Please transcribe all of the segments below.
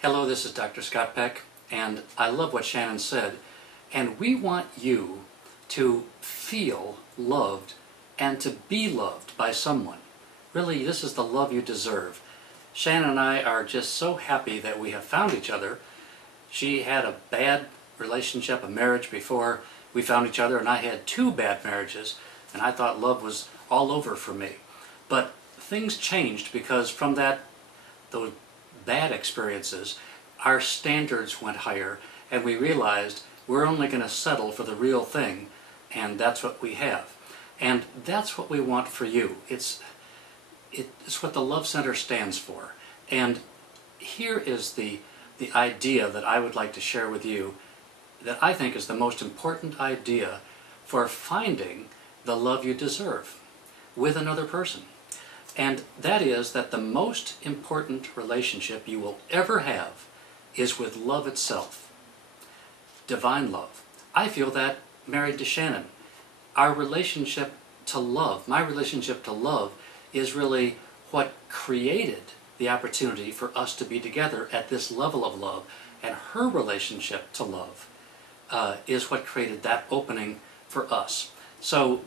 Hello, this is Dr. Scott Peck, and I love what Shannon said. And we want you to feel loved and to be loved by someone. Really, this is the love you deserve. Shannon and I are just so happy that we have found each other. She had a bad relationship, a marriage before we found each other, and I had 2 bad marriages, and I thought love was all over for me. But things changed because from those bad experiences, our standards went higher, and we realized we're only going to settle for the real thing, and that's what we have. And that's what we want for you. It's what the Love Center stands for. And here is the idea that I would like to share with you that I think is the most important idea for finding the love you deserve with another person. And that is that the most important relationship you will ever have is with love itself. Divine love. I feel that married to Shannon. Our relationship to love, my relationship to love, is really what created the opportunity for us to be together at this level of love, and her relationship to love is what created that opening for us. So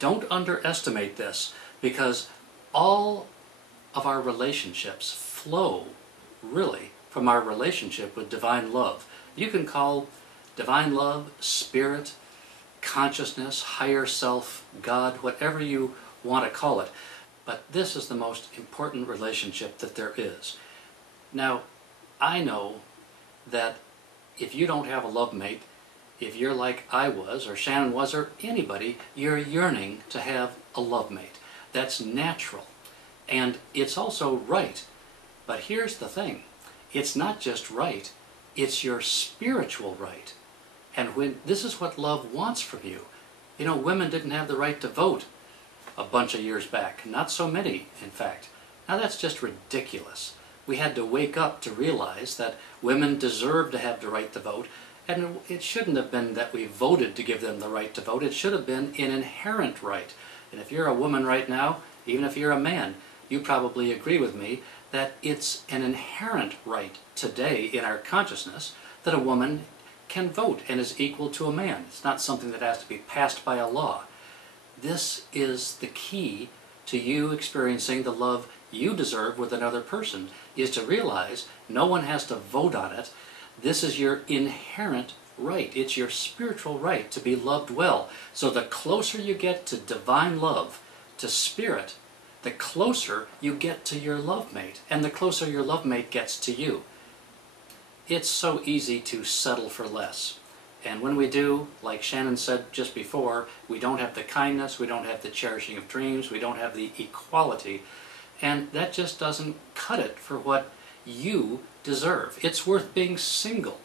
don't underestimate this, because all of our relationships flow really from our relationship with divine love. You can call divine love, spirit, consciousness, higher self, God, whatever you want to call it. But this is the most important relationship that there is. Now, I know that if you don't have a love mate, if you're like I was, or Shannon was, or anybody, you're yearning to have a love mate. That's natural. And it's also right. But here's the thing. It's not just right. It's your spiritual right. And this is what love wants from you. You know, women didn't have the right to vote a bunch of years back. Not so many, in fact. Now that's just ridiculous. We had to wake up to realize that women deserve to have the right to vote, and it shouldn't have been that we voted to give them the right to vote. It should have been an inherent right. And if you're a woman right now, even if you're a man, you probably agree with me that it's an inherent right today in our consciousness that a woman can vote and is equal to a man. It's not something that has to be passed by a law. This is the key to you experiencing the love you deserve with another person, is to realize no one has to vote on it. This is your inherent right. It's your spiritual right to be loved well. So the closer you get to divine love, to spirit, the closer you get to your love mate, and the closer your love mate gets to you. It's so easy to settle for less. And when we do, like Shannon said just before, we don't have the kindness, we don't have the cherishing of dreams, we don't have the equality, and that just doesn't cut it for what you deserve. It's worth being single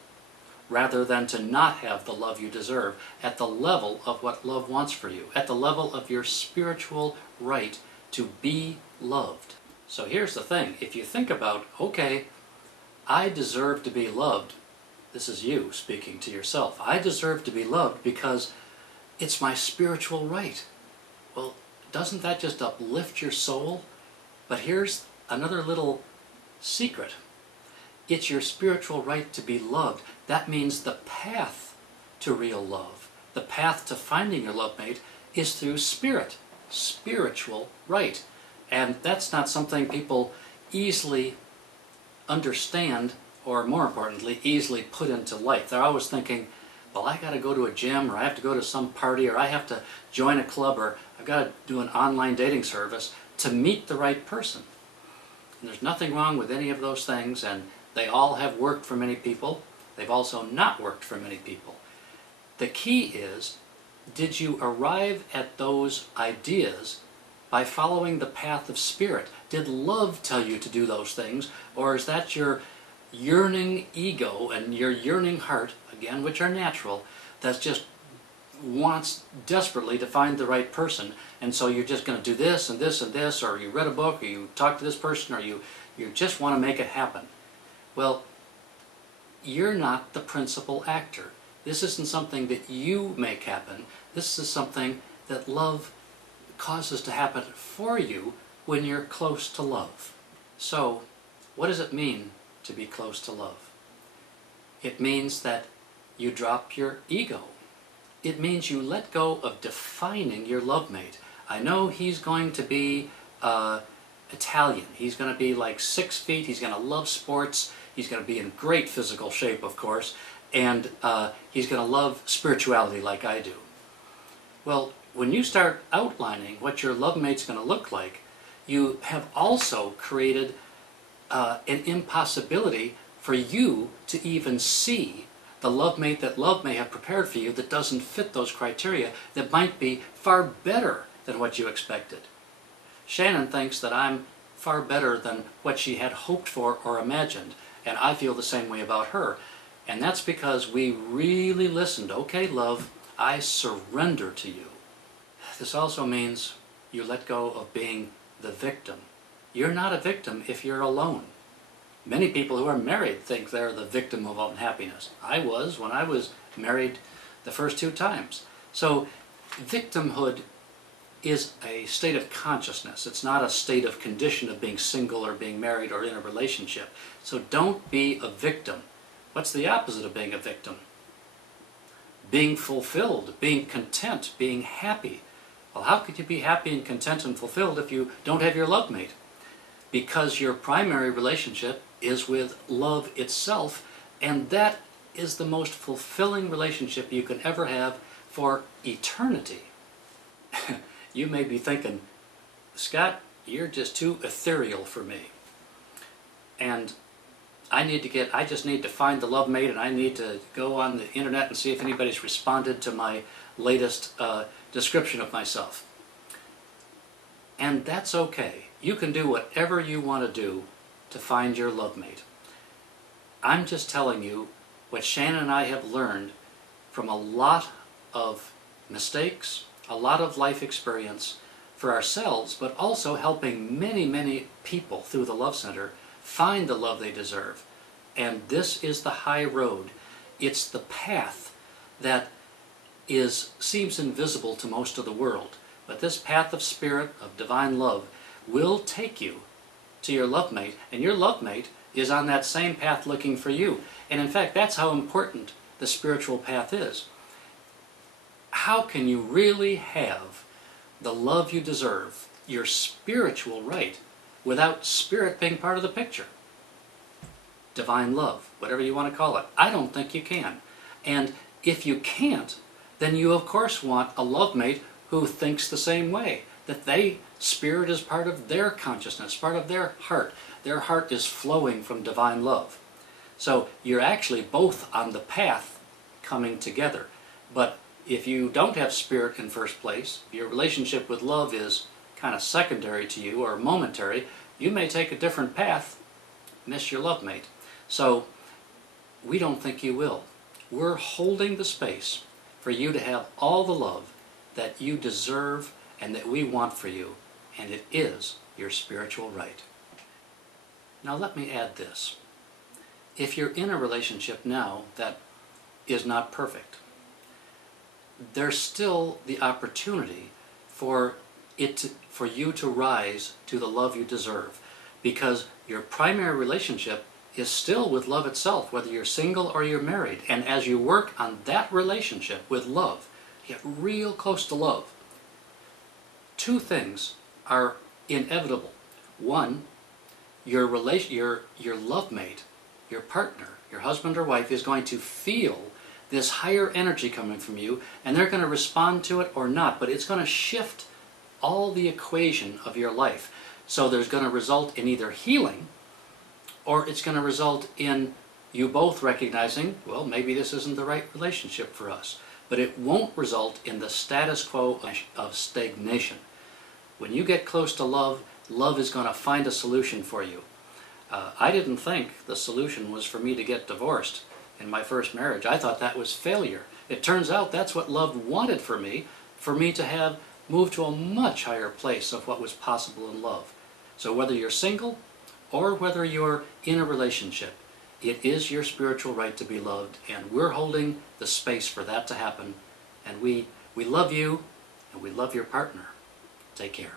rather than to not have the love you deserve at the level of what love wants for you, at the level of your spiritual right to be loved. So here's the thing. If you think about, okay, I deserve to be loved. This is you speaking to yourself. I deserve to be loved because it's my spiritual right. Well, doesn't that just uplift your soul? But here's another little secret. It's your spiritual right to be loved. That means the path to real love, the path to finding your love mate, is through spirit, spiritual right. And that's not something people easily understand, or more importantly, easily put into life. They're always thinking, well, I got to go to a gym, or I have to go to some party, or I have to join a club, or I've got to do an online dating service to meet the right person. And there's nothing wrong with any of those things, and they all have worked for many people. They've also not worked for many people. The key is, did you arrive at those ideas by following the path of spirit? Did love tell you to do those things, or is that your yearning ego and your yearning heart, again, which are natural, that just wants desperately to find the right person, and so you're just going to do this and this and this, or you read a book, or you talk to this person, or you just want to make it happen? Well, you're not the principal actor. This isn't something that you make happen. This is something that love causes to happen for you when you're close to love. So, what does it mean to to be close to love. It means that you drop your ego. It means you let go of defining your love mate. I know he's going to be Italian. He's going to be like 6 feet. He's going to love sports. He's going to be in great physical shape, of course. And he's going to love spirituality like I do. Well, when you start outlining what your love mate's going to look like, you have also created an impossibility for you to even see the love mate that love may have prepared for you that doesn't fit those criteria, that might be far better than what you expected. Shannon thinks that I'm far better than what she had hoped for or imagined, and I feel the same way about her. And that's because we really listened. Okay, love, I surrender to you. This also means you let go of being the victim. You're not a victim if you're alone. Many people who are married think they're the victim of unhappiness. I was when I was married the first 2 times. So victimhood is a state of consciousness. It's not a state of condition of being single or being married or in a relationship. So don't be a victim. What's the opposite of being a victim? Being fulfilled, being content, being happy. Well, how could you be happy and content and fulfilled if you don't have your love mate? Because your primary relationship is with love itself, and that is the most fulfilling relationship you can ever have for eternity. You may be thinking, Scott, you're just too ethereal for me. And I just need to find the love mate, and I need to go on the internet and see if anybody's responded to my latest description of myself. And that's okay. You can do whatever you want to do to find your love mate. I'm just telling you what Shannon and I have learned from a lot of mistakes, a lot of life experience for ourselves, but also helping many, many people through the Love Center find the love they deserve. And this is the high road. It's the path that seems invisible to most of the world. But this path of spirit, of divine love, will take you to your love mate, and your love mate is on that same path looking for you. And in fact, that's how important the spiritual path is. How can you really have the love you deserve, your spiritual right, without spirit being part of the picture? Divine love, whatever you want to call it. I don't think you can. And if you can't, then you of course want a love mate who thinks the same way, that spirit is part of their consciousness, part of their heart. Their heart is flowing from divine love. So you're actually both on the path coming together. But if you don't have spirit in first place, your relationship with love is kind of secondary to you or momentary, you may take a different path, miss your love mate. So we don't think you will. We're holding the space for you to have all the love that you deserve and that we want for you, and it is your spiritual right. Now let me add this. If you're in a relationship now that is not perfect, there's still the opportunity for you to rise to the love you deserve, because your primary relationship is still with love itself, whether you're single or you're married. And as you work on that relationship with love, get real close to love, 2 things are inevitable. One, your love mate, your partner, your husband or wife is going to feel this higher energy coming from you, and they're going to respond to it or not, but it's going to shift all the equation of your life. So there's going to result in either healing, or it's going to result in you both recognizing, well, maybe this isn't the right relationship for us. But it won't result in the status quo of stagnation. When you get close to love, love is going to find a solution for you. I didn't think the solution was for me to get divorced in my first marriage. I thought that was failure. It turns out that's what love wanted for me to have moved to a much higher place of what was possible in love. So whether you're single or whether you're in a relationship, it is your spiritual right to be loved, and we're holding the space for that to happen. And we love you, and we love your partner. Take care.